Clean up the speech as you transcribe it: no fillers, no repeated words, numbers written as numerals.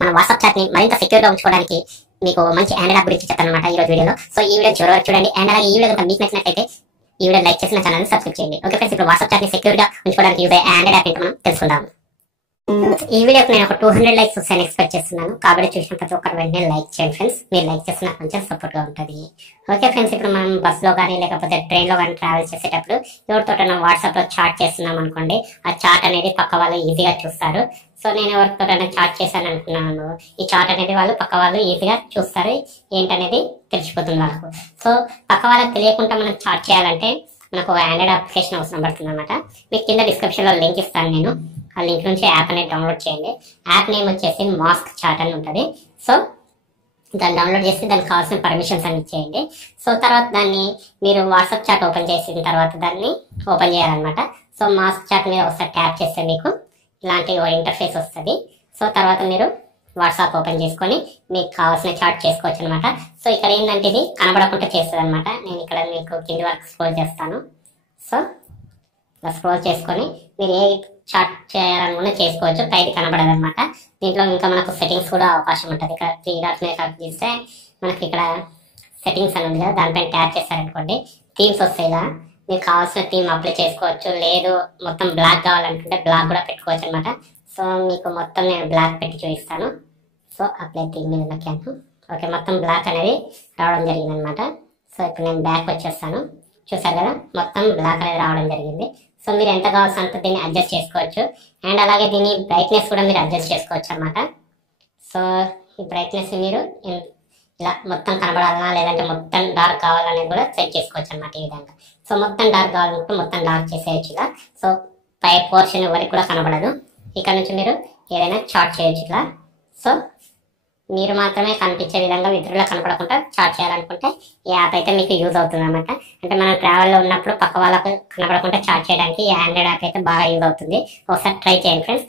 మన WhatsApp chat ని మరింత సెక్యూర్ గా ఉంచుకోవడానికి మీకు మంచి ఆండ్రాయిడ్ యాప్ గురించి చెప్తాను అనమాట ఈ రోజు వీడియోలో. సో ఈ వీడియో చివరి వరకు చూడండి. అండ్ అలాగే ఈ వీడియో కనుక మీకు నచ్చినట్లయితే ఈ వీడియో లైక్ చేసి నా ఛానల్ ని సబ్స్క్రైబ్ చేయండి. ఓకే ఫ్రెండ్స్, ఇప్పుడు వాట్సాప్ చాట్ ని సెక్యూర్ గా ఉంచుకోవడానికి యూజ్ అయ్యే ఆండ్రాయిడ్ యాప్ ఏంటో మనం తెలుసుకుందాం. ఈ వీడియోకి నేను ఒక 200 లైక్స్ వస్తాయని ఎక్స్పెక్ట్ చేస్తున్నాను. కాబట్టి చూసిన ప్రతి ఒక్కరు వెంటనే లైక్ చేయండి ఫ్రెండ్స్. మీరు లైక్ చేస్తే నాకు కొంచెం సపోర్ట్ గా ఉంటుంది. ఓకే ఫ్రెండ్స్, ఇప్పుడు మనం బస్ లో కానీ లేకపోతే ట్రైన్ లో కానీ ట్రావెల్ చేసేటప్పుడు ఎవరితోటైనా వాట్సాప్ లో చాట్ చేస్తున్నాం అనుకోండి, ఆ చాట్ అనేది పక్క వాళ్ళు ఈజీగా చూస్తారు. సో నేను ఎవరితోటైనా చాట్ చేశాను అనుకున్నాను, ఈ చాట్ అనేది వాళ్ళు పక్క వాళ్ళు ఈజీగా చూస్తారు, ఏంటనేది తెలిసిపోతుంది వాళ్ళకు. సో పక్క వాళ్ళకి తెలియకుండా మనం చాట్ చేయాలంటే మనకు ఒక ఆండ్రాయిడ్ అప్లికేషన్ అవసరం పడుతుంది అనమాట. మీకు కింద డిస్క్రిప్షన్ లో లింక్ ఇస్తాను నేను. ఆ లింక్ నుంచి యాప్ అనేది డౌన్లోడ్ చేయండి. యాప్ నేమ్ వచ్చేసి మాస్క్ చాట్ అని ఉంటుంది. సో దాన్ని డౌన్లోడ్ చేసి దానికి కావాల్సిన పర్మిషన్స్ అన్ని ఇచ్చేయండి. సో తర్వాత దాన్ని మీరు వాట్సాప్ చాట్ ఓపెన్ చేసిన తర్వాత దాన్ని ఓపెన్ చేయాలన్నమాట. సో మాస్క్ చాట్ మీద ఒకసారి ట్యాప్ చేస్తే మీకు ఇలాంటి ఇంటర్ఫేస్ వస్తుంది. సో తర్వాత మీరు వాట్సాప్ ఓపెన్ చేసుకొని మీకు కావాల్సిన చాట్ చేసుకోవచ్చు అనమాట. సో ఇక్కడ ఏంటంటే ఇది కనబడకుండా చేస్తుంది అనమాట. నేను ఇక్కడ మీకు కింది వరకు స్క్రోల్ చేస్తాను. సో ఇలా స్క్రోల్ చేసుకొని మీరు ఏ చాట్ చేయాలనుకున్నా చేసుకోవచ్చు, పైకి కనబడదు అనమాట. దీంట్లో ఇంకా మనకు సెట్టింగ్స్ కూడా అవకాశం ఉంటుంది. ఇక్కడ 3 డాట్స్ మీద క్లిక్ చేస్తే మనకి ఇక్కడ సెట్టింగ్స్ అని ఉంది కదా, దానిపైన ట్యాప్ చేస్తారనుకోండి థీమ్స్ వస్తాయి. ఇలా మీకు కావాల్సిన థీమ్ అప్లై చేసుకోవచ్చు. లేదు మొత్తం బ్లాక్ కావాలనుకుంటే బ్లాక్ కూడా పెట్టుకోవచ్చు అనమాట. సో మీకు మొత్తం నేను బ్లాక్ పెట్టి చూపిస్తాను. సో అప్లై థీమ్ మీద నొక్కాను. ఓకే, మొత్తం బ్లాక్ అనేది రావడం జరిగింది అనమాట. సో ఇప్పుడు నేను బ్యాక్ వచ్చేస్తాను. చూసారు కదా, మొత్తం బ్లాక్ అనేది రావడం జరిగింది. సో మీరు ఎంత కావాల్సిన అంత దీన్ని అడ్జస్ట్ చేసుకోవచ్చు. అండ్ అలాగే దీని బ్రైట్నెస్ కూడా మీరు అడ్జస్ట్ చేసుకోవచ్చు అనమాట. సో ఈ బ్రైట్నెస్ మీరు ఇలా మొత్తం కనబడాలన్నా లేదంటే మొత్తం డార్క్ కావాలనేది కూడా సెట్ చేసుకోవచ్చు అనమాట ఈ విధంగా. సో మొత్తం డార్క్ కావాలనుకుంటే మొత్తం డార్క్ చేసేయచ్చు ఇలా. సో పై పోర్షన్ ఎవరికి కూడా కనబడదు. ఇక్కడ నుంచి మీరు ఏదైనా చాట్ చేయొచ్చు ఇలా. సో మీరు మాత్రమే కనిపించే విధంగా ఇతరులకు కనపడకుండా చాట్ చేయాలనుకుంటే ఈ యాప్ అయితే మీకు యూజ్ అవుతుంది అనమాట. అంటే మనం ట్రావెల్లో ఉన్నప్పుడు పక్క వాళ్ళకు కనపడకుండా చాట్ చేయడానికి ఈ ఆండ్రాయిడ్ యాప్ అయితే బాగా యూజ్ అవుతుంది. ఒకసారి ట్రై చేయండి ఫ్రెండ్స్.